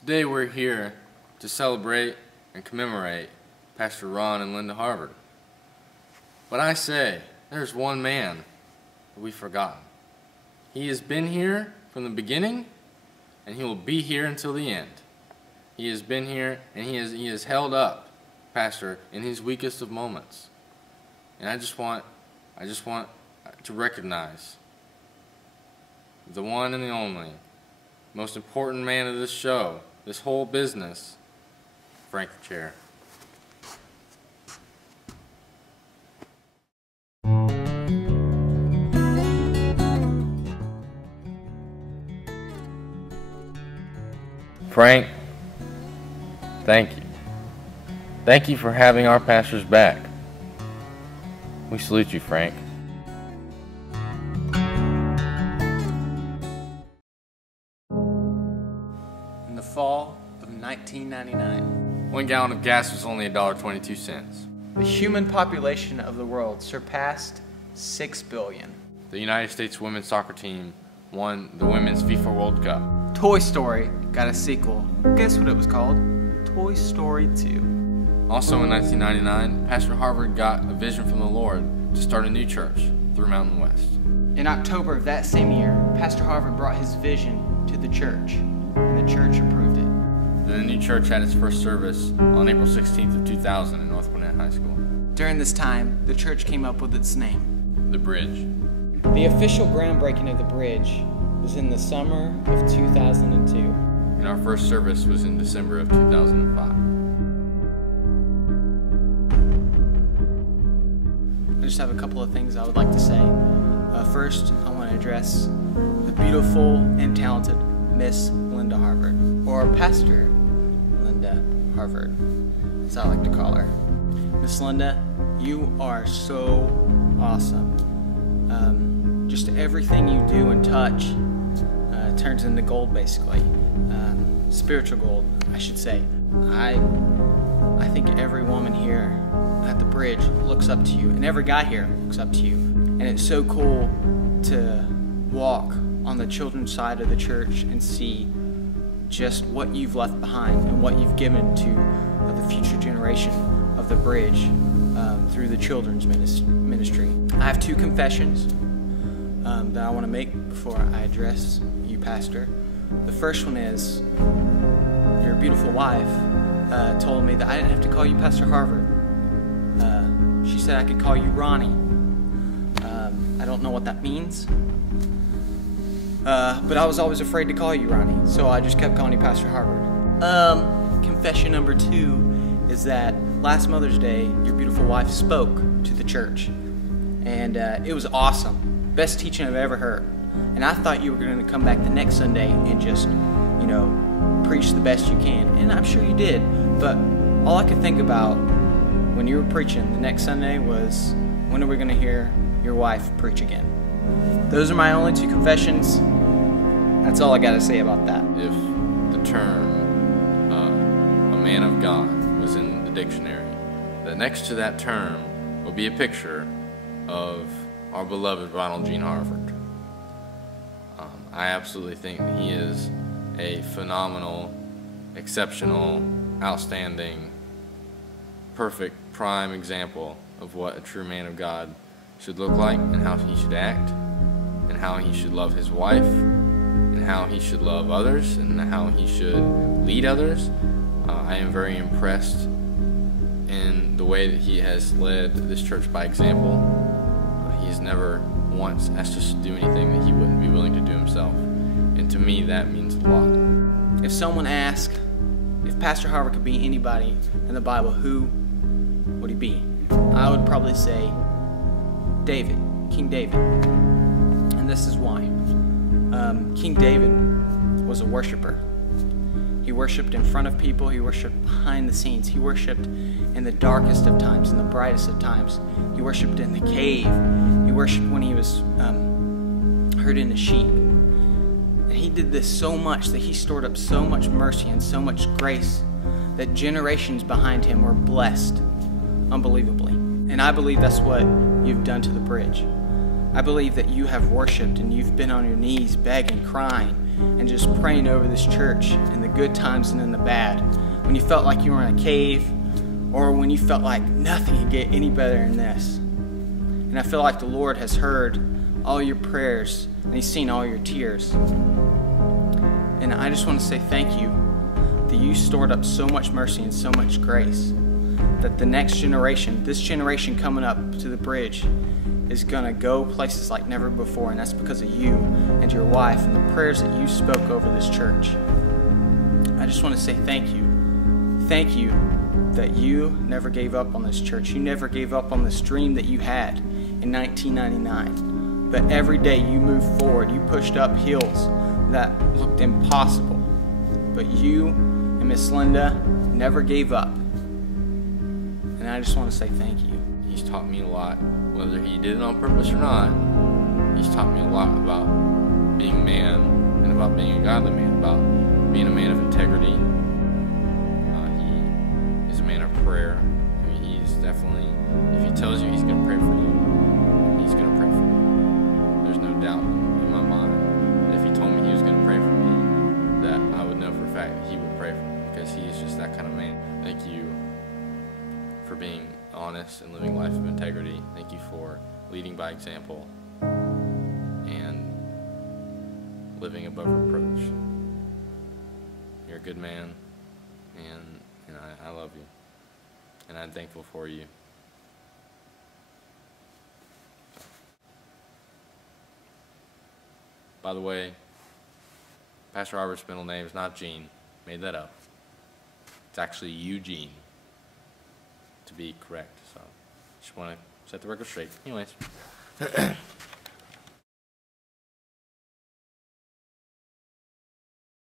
Today we're here to celebrate and commemorate Pastor Ron and Linda Harvard. But I say, there's one man that we've forgotten. He has been here from the beginning, and he will be here until the end. He has been here, and he has held up Pastor in his weakest of moments. And I just want to recognize the one and the only, most important man of this show, this whole business, Frank the Chair. Frank, thank you. Thank you for having our pastors back. We salute you, Frank. In the fall of 1999, 1 gallon of gas was only $1.22. the human population of the world surpassed 6 billion. The United States women's soccer team won the Women's FIFA World Cup. Toy Story got a sequel. Guess what it was called? Toy Story 2. Also in 1999, Pastor Harvard got a vision from the Lord to start a new church through Mountain West. In October of that same year, Pastor Harvard brought his vision to the church, and the church approved it. Then the new church had its first service on April 16th of 2000 in North Gwinnett High School. During this time, the church came up with its name, The Bridge. The official groundbreaking of the bridge was in the summer of 2002. And our first service was in December of 2005. I just have a couple of things I would like to say. First, I want to address the beautiful and talented Miss Linda Harvard, or Pastor Linda Harvard, as I like to call her. Miss Linda, you are so awesome. Just everything you do and touch turns into gold, basically. Spiritual gold, I should say. I think every woman here at the bridge looks up to you, and every guy here looks up to you. And it's so cool to walk on the children's side of the church and see just what you've left behind and what you've given to the future generation of the bridge through the children's ministry. I have two confessions that I want to make before I address you, Pastor. The first one is, your beautiful wife told me that I didn't have to call you Pastor Harvard. She said I could call you Ronnie. I don't know what that means, but I was always afraid to call you Ronnie, so I just kept calling you Pastor Harvard. Confession number 2 is that last Mother's Day, your beautiful wife spoke to the church, and it was awesome. Best teaching I've ever heard. And I thought you were going to come back the next Sunday and just, preach the best you can. And I'm sure you did. But all I could think about when you were preaching the next Sunday was, when are we going to hear your wife preach again? Those are my only 2 confessions. That's all I got to say about that. If the term a man of God was in the dictionary, that next to that term would be a picture of our beloved Ronald Gene Harvard. I absolutely think that he is a phenomenal, exceptional, outstanding, perfect, prime example of what a true man of God should look like, and how he should act, and how he should love his wife, and how he should love others, and how he should lead others. I am very impressed in the way that he has led this church by example. He has never once asked us to do anything that he wouldn't be willing to do himself. And to me, that means a lot. If someone asked if Pastor Harvard could be anybody in the Bible, who would he be? I would probably say David, King David. And this is why. King David was a worshiper. He worshipped in front of people. He worshipped behind the scenes. He worshipped in the darkest of times, in the brightest of times. He worshipped in the cave. He worshipped when he was herding the sheep. And he did this so much that he stored up so much mercy and so much grace that generations behind him were blessed unbelievably. And I believe that's what you've done to the bridge. I believe that you have worshipped and you've been on your knees begging, crying, and just praying over this church in the good times and in the bad. When you felt like you were in a cave, or when you felt like nothing could get any better than this. And I feel like the Lord has heard all your prayers and He's seen all your tears. And I just want to say thank you that you stored up so much mercy and so much grace that the next generation, this generation coming up to the bridge, is going to go places like never before. And that's because of you and your wife and the prayers that you spoke over this church. I just want to say thank you. Thank you that you never gave up on this church. You never gave up on this dream that you had in 1999. But every day you moved forward. You pushed up hills that looked impossible. But you and Miss Linda never gave up. And I just want to say thank you. He's taught me a lot, whether he did it on purpose or not. He's taught me a lot about being a man and about being a godly man, about being a man of integrity. He is a man of prayer. I mean, he's definitely, if he tells you he's going to pray for you, he's going to pray for you. There's no doubt in my mind that if he told me he was going to pray for me, that I would know for a fact that he would pray for me, because he is just that kind of man. Thank you for being honest and living life of integrity. Thank you for leading by example and living above reproach. You're a good man, and I love you, and I'm thankful for you. By the way, Pastor Robert's middle name is not Gene. Made that up. It's actually Eugene, to be correct. So just want to set the record straight. Anyways.